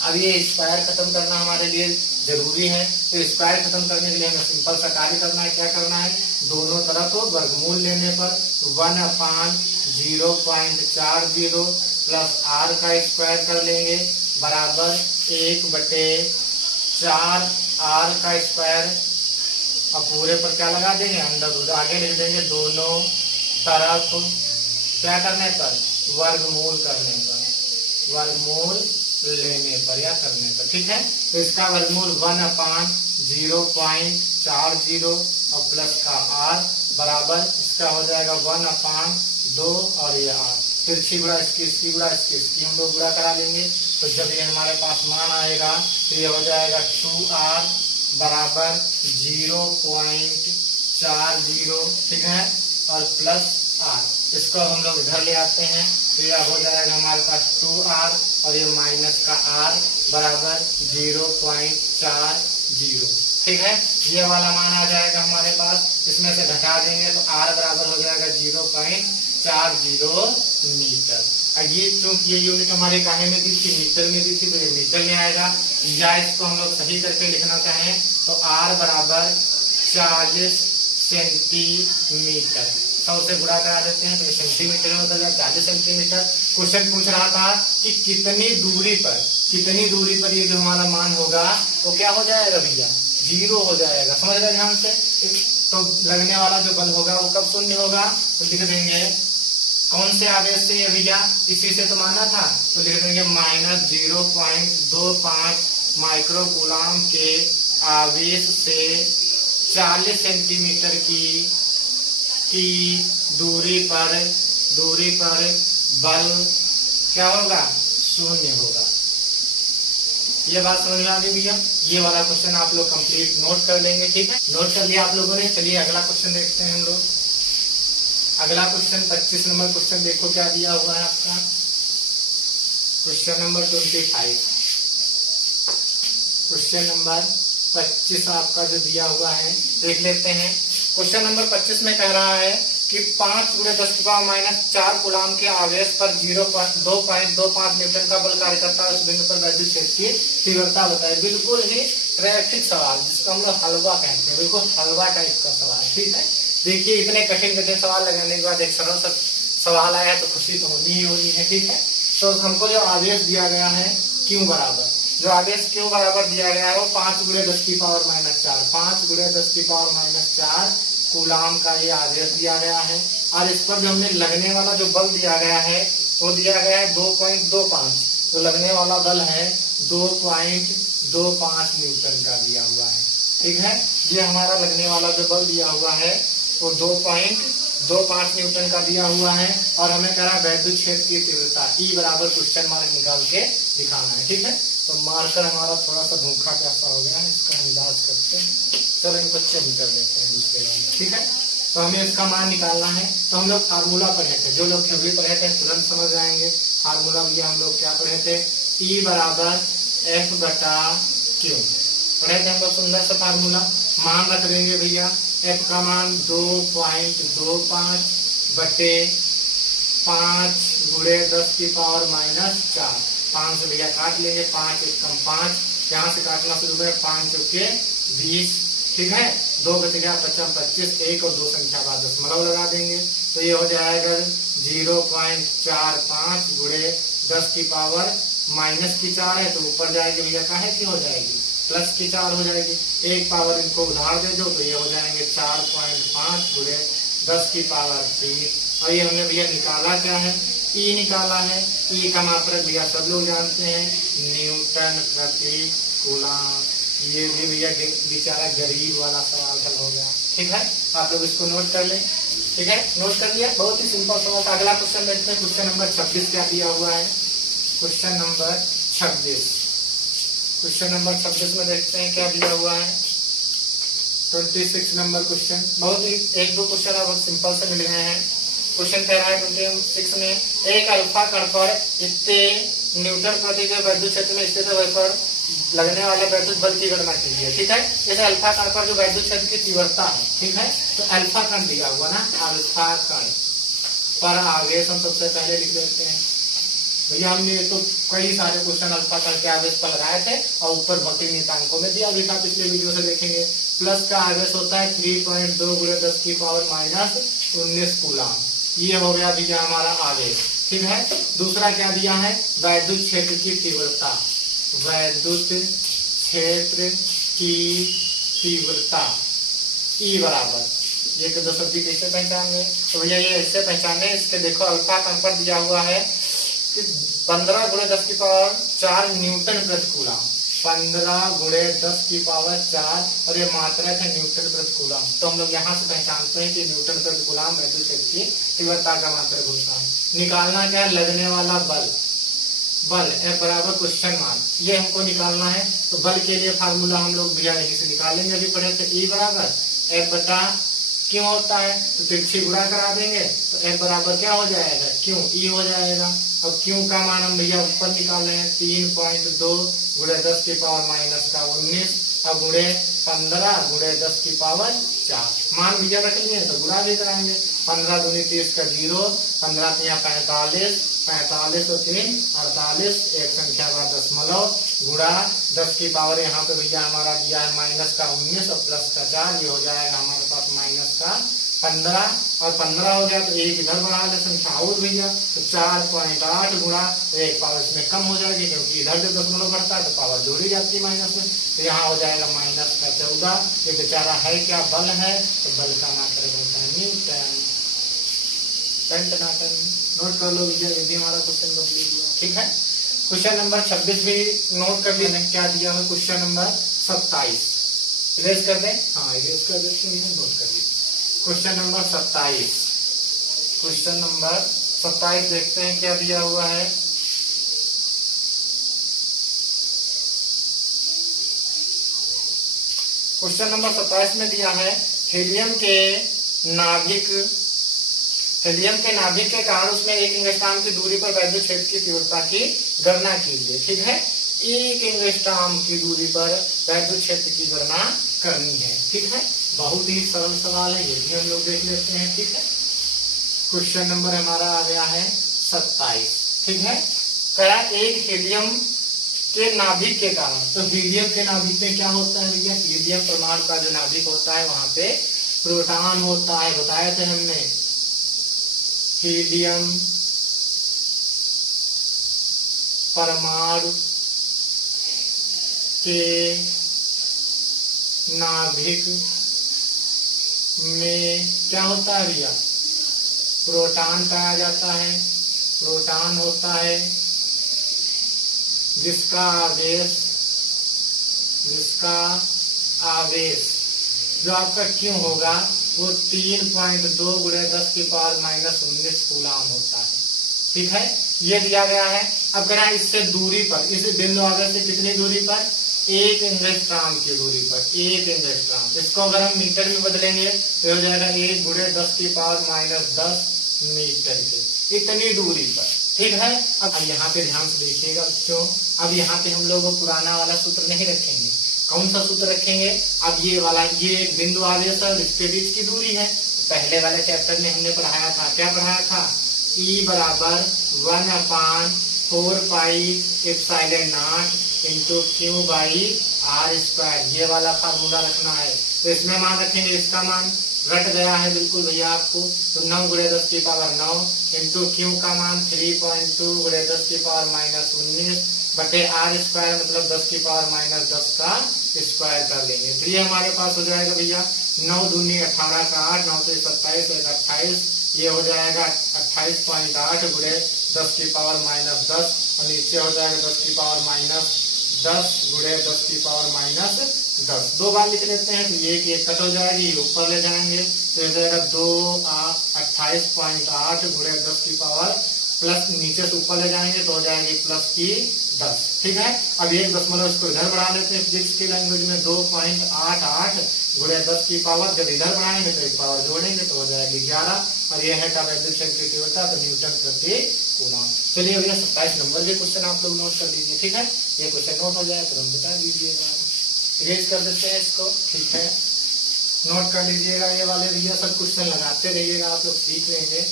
अब ये स्क्वायर खत्म करना हमारे लिए जरूरी है। तो स्क्वायर खत्म करने के लिए हमें सिंपल सा कार्य करना है। क्या करना है, दोनों तरफ वर्गमूल लेने पर 1/0.40 प्लस r का स्क्वायर कर लेंगे बराबर 1/4r का स्क्वायर। अब पूरे पर क्या लगा देंगे अंडर रूट, आगे लिख देंगे दोनों तरफ क्या करने पर वर्गमूल करने पर, वर्गमूल लेने पर या करने पर, ठीक है। तो इसका वर्गमूल 1/0.40 और प्लस का r बराबर इसका हो जाएगा 1/2 और ये r। तिरछी गुणा इसकी गुणा इसकी हम लोग गुणा करा लेंगे। तो जब ये हमारे पास मान आएगा तो ये हो जाएगा 2r बराबर 0.40, ठीक है, और प्लस r। इसको हम लोग इधर ले आते हैं तो यह हो जाएगा हमारे पास 2r और ये माइनस का r बराबर 0.40, ठीक है। ये वाला मान आ जाएगा हमारे पास, इसमें से घटा देंगे तो r बराबर हो जाएगा 0.40 मीटर। ये चूंकि ये यूनिट हमारे काहे में दी थी, मीटर में दी थी, तो ये मीटर में आएगा। या इसको हम लोग सही करके लिखना चाहें तो r बराबर 40 सेंटीमीटर, 100 से गुणा करा देते हैं तो ये सेंटीमीटर में बदल जाएगा 40 सेंटीमीटर। क्वेश्चन पूछ रहा था कि कितनी दूरी पर ये जो हमारा मान होगा वो क्या हो जाएगा भैया, 0 हो जाएगा। समझ रहे ध्यान से। तो लगने वाला जो बल होगा वो कब शून्य होगा, तो लिख देंगे कौन से आवेश से ये भैया, इसी से तो माना था, तो लिख देंगे -0.25 माइक्रो कूलाम के आवेश से 40 सेंटीमीटर की दूरी पर बल क्या होगा, शून्य होगा। ये बात समझ में आ गई भैया। ये वाला क्वेश्चन आप लोग कंप्लीट नोट कर लेंगे, ठीक है। नोट कर लिया आप लोगों ने। चलिए अगला क्वेश्चन देखते हैं हम लोग। अगला क्वेश्चन 25 नंबर क्वेश्चन देखो क्या दिया हुआ है आपका। क्वेश्चन नंबर 25, क्वेश्चन नंबर 25 आपका जो दिया हुआ है देख लेते हैं। क्वेश्चन नंबर 25 में कह रहा है कि 5 × 10⁻⁴ कूलाम के आवेश पर 2.25 न्यूटन का बल कार्य करता है। उस बिंदु पर वैद्युत क्षेत्र की तीव्रता बताए। बिल्कुल ही रैखिक सवाल, जिसको हम लोग हलवा कहते हैं, बिल्कुल हलवा टाइप का सवाल। ठीक है, देखिए इतने कठिन सवाल लगाने के बाद एक सरल सवाल आया है तो खुशी तो होनी ही होनी है। ठीक है, तो हमको जो आवेश दिया गया है Q बराबर, जो आवेश Q बराबर दिया गया है वो 5 × 10⁻⁴ 5 × 10⁻⁴ कूलाम का ये आवेश दिया गया है। और इस पर जो हमने लगने वाला जो बल दिया गया है वो दिया गया है 2.25। तो लगने वाला बल है 2.25 न्यूटन का दिया हुआ है। ठीक है, ये हमारा लगने वाला जो बल दिया हुआ है वो 2.25 न्यूटन का दिया हुआ है। और हमें कह रहा है वैद्युत क्षेत्र की तीव्रता E बराबर क्वेश्चन मार्क निकाल के दिखाना है। ठीक है, तो मार्कर हमारा थोड़ा सा धोखा कैसा हो गया है, इसका अंदाज करते हैं। चलो इनको चेंज कर देते हैं दूसरे वाले। ठीक है, तो हमें इसका मान निकालना है। तो हम लोग फार्मूला पढ़े थे, जो लोग थ्योरी पढ़े थे तुरंत समझ जाएंगे। फार्मूला भी हम लोग क्या पढ़े थे, E बराबर F/Q पढ़े थे हम लोग। सुंदर सा फार्मूला मान रख देंगे भैया। F का मान 2.25 बटे 5 × 10⁻⁴ 5 से भैया काट लेंगे, 5 × 1 = 5, यहाँ से काटना शुरू करें, 5 × 20। ठीक है, 2 बच गया, 5 × 25, 1 और 2 संख्या बाद दशमलव लगा देंगे तो ये हो जाएगा 0.45 × 10⁻⁻⁴ है तो ऊपर जाएगी भैया, काहे की हो जाएगी +4 हो जाएगी। एक पावर इनको उधार दे दो तो ये हो जाएंगे 4.5 × 10⁻³ और ये हमने भैया निकाला क्या है, E निकाला है। E का मात्रक भैया सब लोग जानते हैं, न्यूटन प्रति कूलाम। ये भी भैया बेचारा गरीब वाला सवाल हल हो गया। ठीक है, आप लोग इसको नोट कर लें। ठीक है, नोट कर लिया, बहुत ही सिंपल सवाल। अगला क्वेश्चन देखते हैं, क्वेश्चन नंबर 26 क्या दिया हुआ है। क्वेश्चन नंबर 26, क्वेश्चन नंबर 26 में देखते हैं क्या दिया हुआ है। 26 नंबर क्वेश्चन, बहुत ही 1-2 क्वेश्चन अब सिंपल से मिल गए हैं। क्वेश्चन कह रहा है 26 में, एक अल्फा कण पर इतने न्यूटन प्रति के वैद्युत क्षेत्र में स्थित है पर लगने वाले वैद्युत बल की गणना कीजिए। ठीक है, जैसे अल्फा कण पर जो वैद्युत क्षेत्र की तीव्रता है, ठीक है, तो अल्फा कण दिया हुआ ना, अल्फा कण पर आवेश हम सबसे पहले लिख देते हैं भैया। हमने तो कई सारे क्वेश्चन अल्फा कण के आवेश पर लगाए थे और ऊपर भौतिक नियतांकों में दिया था, पिछले वीडियो से देखेंगे। प्लस का आवेश होता है 3.2 × 10⁻⁻19 कूलाम। ये हो गया भैया हमारा आवेश। ठीक है, दूसरा क्या दिया है, वैद्युत क्षेत्र की तीव्रता। वैद्युत क्षेत्र की तीव्रता E बराबर, ये तो 2 शब्द कैसे पहचानेंगे, तो भैया ये ऐसे पहचाने। इसके देखो अल्फा कण पर दिया हुआ है 15 × 10⁻⁴ न्यूटन प्रति कूलाम। 15 × 10⁻⁴ और ये मात्रक है न्यूटन प्रति कूलाम। तो हम लोग यहाँ से पहचानते हैं कि न्यूटन प्रति कूलाम वैद्युत क्षेत्र की तीव्रता का मात्रक होता है। निकालना क्या है, लगने वाला बल। बल F बराबर क्वेश्चन मार्क, ये हमको निकालना है। तो बल के लिए फार्मूला हम लोग भैया यहीं से निकालेंगे, अभी पढ़े थे। E बराबर F/Q होता है तो तिरछी गुणा करा देंगे तो F बराबर क्या हो जाएगा, Q E हो जाएगा। अब Q का मान हम भैया ऊपर निकाले हैं 3.2 × 10⁻⁻19 अब गुणे 15 × 10⁻⁴ मान भैया रख लिए तो गुणा भी कराएंगे। 15 दूनी 30 का 0, 15 × 45, 45 और 3 48, एक संख्या का दशमलव गुणा 10 की पावर यहाँ पे भैया हमारा दिया है -19 और +4, ये हो जाएगा हमारे पास -15 और 15 हो गया तो एक इधर बढ़ा ले संख्या और भैया तो 4.8 गुणा, तो एक पावर इसमें कम हो जाएगी क्योंकि इधर जो दशमलव बढ़ता है तो पावर जोड़ी जाती है माइनस में, तो यहाँ हो जाएगा -14। ये बेचारा है क्या, बल है, तो बल का मात्रक होता है न्यूटन। नोट कर लो भैया, ये भी हमारा क्वेश्चन कंप्लीट हुआ। ठीक है, क्वेश्चन नंबर 26 भी नोट कर लिया। क्या दिया है क्वेश्चन नंबर 27, इरेज कर दें, हाँ इरेज कर देते हैं, नोट कर लीजिए। क्वेश्चन नंबर 27, क्वेश्चन नंबर 27 देखते हैं क्या दिया हुआ है। क्वेश्चन नंबर 27 में दिया है हीलियम के नाभिक के कारण उसमें एक एंगस्ट्रॉम की दूरी पर वैद्युत क्षेत्र की तीव्रता की गणना कीजिए। ठीक है, एक एंगस्ट्रॉम की दूरी पर वैद्युत क्षेत्र की गणना करनी है। ठीक है, बहुत ही सरल सवाल है, ये भी हम लोग देख लेते हैं। ठीक है, क्वेश्चन नंबर हमारा आ गया है 27। ठीक है, कह एक हीलियम के नाभिक के कारण, तो हीलियम के नाभिक में क्या होता है भैया, हीलियम परमाणु का जो नाभिक होता है वहां पे प्रोटॉन होता है, बताए थे हमने। हीलियम परमाणु के नाभिक में क्या होता है भैया, प्रोटॉन पाया जाता है, प्रोटॉन होता है जिसका आवेश जो आपका क्यों होगा वो 3.2 × 10⁻⁻19 कूलाम होता है। ठीक है, ये दिया गया है। अब कह रहा है इससे दूरी पर, इस बिंदु आवेश से कितनी दूरी पर, 1 एंगस्ट्रॉम की दूरी पर, 1 एंगस्ट्रॉम। इसको अगर हम मीटर में बदलेंगे तो हो जाएगा 1 × 10⁻−10 मीटर के, इतनी दूरी पर। ठीक है, अब यहाँ पे ध्यान से देखिएगा बच्चों, अब यहाँ पे हम लोग पुराना वाला सूत्र नहीं रखेंगे। कौन सा सूत्र रखेंगे, अब ये वाला, ये एक बिंदु आवेश और इसके बीच की दूरी है। पहले वाले चैप्टर में हमने पढ़ाया था, क्या पढ़ाया था, E बराबर 1/4πε0 इंटू Q/r², ये वाला फार्मूला रखना है। तो इसमें मान रखेंगे, इसका मान रट गया है बिल्कुल भैया आपको, तो 9 × 10⁻9 इंटू Q का मान 3.2 × 10⁻−19 बटे r² मतलब 10⁻−10 का स्क्वायर कर लेंगे। तो ये हमारे पास हो जाएगा भैया 9 दूनी 18 का 8, 9 से 27 एक 28, ये हो जाएगा 28.8 × 10⁻−10 और नीचे हो जाएगा 10⁻−10 × 10⁻−10। दो बार लिख लेते हैं तो ये एक कट हो जाएगी, ऊपर ले जाएंगे तो हो जाएगा 28.8 × 10 प्लस नीचे से ऊपर ले जाएंगे तो हो जाएगी +10। ठीक है, अब एक दशमलव इसको इधर बढ़ा लेते हैं फिजिक्स की लैंग्वेज में, 2.88 × 10, जब इधर बढ़ाएंगे तो एक पावर जोड़ेंगे तो हो जाएगी 11, और ये है विद्युत क्षेत्र की तीव्रता तो न्यूटन प्रति कूलम। चलिए भैया 27 नंबर के क्वेश्चन आप लोग नोट कर लीजिए। ठीक है, ये क्वेश्चन नोट हो जाए तो हम बता दीजिएगा, इरेज कर देते हैं इसको। ठीक है, नोट कर लीजिएगा ये वाले भैया, सब क्वेश्चन लगाते रहिएगा, आप लोग सीख लेंगे।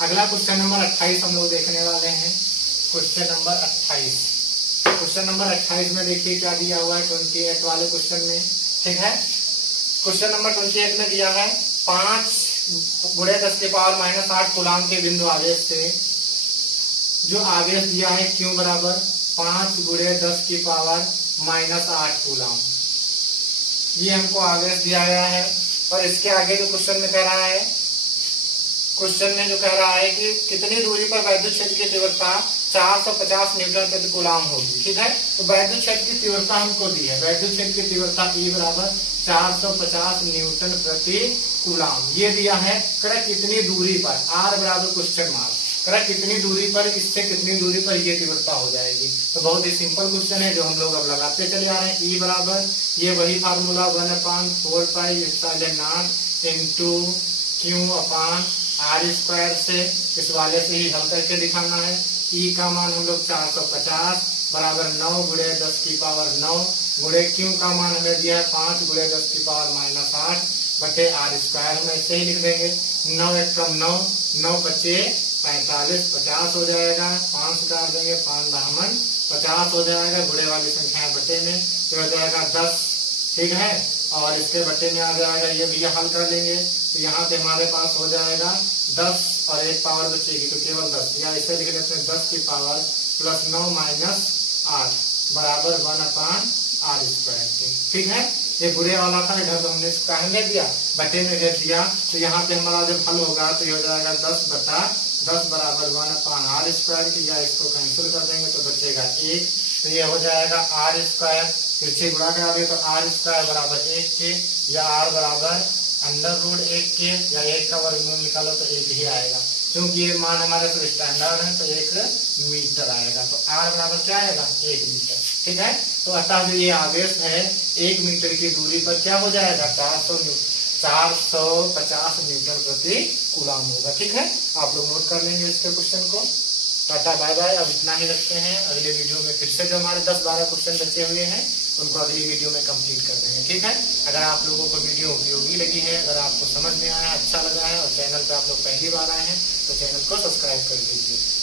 अगला क्वेश्चन नंबर 28 हम लोग देखने वाले हैं। क्वेश्चन नंबर 28, क्वेश्चन नंबर 28 में देखिए क्या दिया हुआ है 28 वाले क्वेश्चन में। ठीक है, क्वेश्चन नंबर 28 में दिया है 5 × 10⁻−8 कूलाम के बिंदु आवेश से जो आवेश दिया है Q बराबर 5 × 10⁻−8 कूलाम, ये हमको आवेश दिया गया है। और इसके आगे जो क्वेश्चन में कह रहा है, क्वेश्चन में जो कह रहा है कि कितनी दूरी पर विद्युत क्षेत्र की तीव्रता 450 न्यूटन प्रति कूलाम होगी। ठीक है, तो विद्युत क्षेत्र की तीव्रता हमको दी है, विद्युत क्षेत्र की तीव्रता E बराबर 450 न्यूटन प्रति कूलाम, ये दिया है। कह कितनी दूरी पर, R बराबर क्वेश्चन मार्क, कह कितनी दूरी पर, इससे कितनी दूरी पर ये तीव्रता हो जाएगी। तो बहुत ही सिंपल क्वेश्चन है जो हम लोग अब लगाते चले आ रहे हैं। E बराबर ये वही फार्मूला 1/4πε0 इंटू Q/r² से, इस वाले से ही हल करके दिखाना है। E का मान हम लोग 450 बराबर 9 × 10⁻9 गुणे Q का मान हमें दिया है 5 × 10⁻−8 बटे r², हम ऐसे ही लिख देंगे। 9 × 1 = 9, 9 × 5 = 45, 50 हो जाएगा, 5 डाल देंगे, 5 दामन 50 हो जाएगा, गुणे वाली संख्या बटे में तो हो जाएगा 10। ठीक है, और इसके बटे में आ जाएगा, ये भी हल कर लेंगे तो यहाँ पे हमारे पास हो जाएगा 10 और एक पावर बचेगी तो केवल 10, या इसे लिख देते हैं 10 की पावर +9 - 8 बराबर 1/r² के। ठीक है, ये बुरे वाला था, इधर तो हमने इसका भेज दिया, बटे में भेज दिया, तो यहाँ पे हमारा जब हल होगा तो ये हो जाएगा 10/10 बराबर 1/r² की, या इसको कैंसिल कर देंगे तो बचेगा 1, तो ये हो जाएगा r², फिर से गुणा करोगे तो r² बराबर 1 के, या r बराबर √1 के, या 1 का वर्गमूल निकालो तो 1 ही आएगा, क्योंकि ये मान हमारे तो स्टैंडर्ड है तो 1 मीटर आएगा, तो r बराबर क्या आएगा 1 मीटर। ठीक है, तो अतः जो ये आवेश है 1 मीटर की दूरी पर क्या हो जाएगा 450 न्यूटन प्रति कूलाम होगा। ठीक है, आप लोग नोट कर लेंगे इसके क्वेश्चन को। टाटा बाय बाय, अब इतना ही रखते हैं, अगले वीडियो में फिर से जो हमारे 10-12 क्वेश्चन बचे हुए हैं उनको अगली वीडियो में कंप्लीट कर देंगे। ठीक है, अगर आप लोगों को वीडियो उपयोगी लगी है, अगर आपको समझ में आया, अच्छा लगा है और चैनल पे आप लोग पहली बार आए हैं तो चैनल को सब्सक्राइब कर दीजिए।